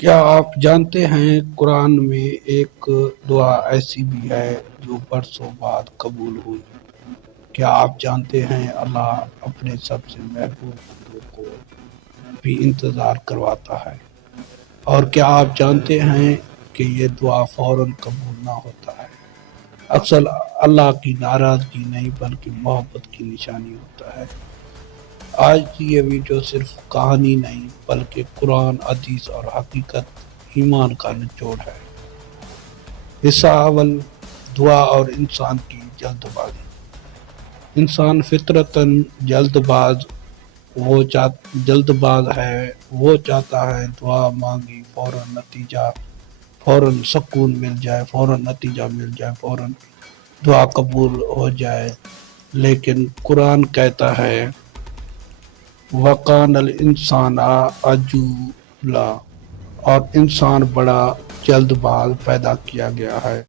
کیا آپ جانتے ہیں قرآن میں ایک دعا ایسی بھی ہے جو برسوں بعد قبول ہوئی؟ کیا آپ جانتے ہیں اللہ اپنے سب سے محبوب بندوں کو بھی انتظار کرواتا ہے؟ اور کیا آپ جانتے ہیں کہ یہ دعا فوراً قبول نہ ہوتا ہے؟ اکثر اللہ کی ناراضگی نہیں بلکہ محبت کی نشانی ہوتا ہے۔ آج کی یہ ویڈیو صرف کہانی نہیں بلکہ قرآن، حدیث اور حقیقت ایمان کا نچوڑ ہے۔ حصہ اول، دعا اور انسان کی جلد بازی۔ انسان فطرتاً جلد باز ہے۔ وہ چاہتا ہے دعا مانگی فوراً سکون مل جائے، فوراً نتیجہ مل جائے، فوراً دعا قبول ہو جائے۔ لیکن قرآن کہتا ہے وَقَانَ الْإِنسَانُ عَجُولًا، اور انسان بڑا جلد باز پیدا کیا گیا ہے۔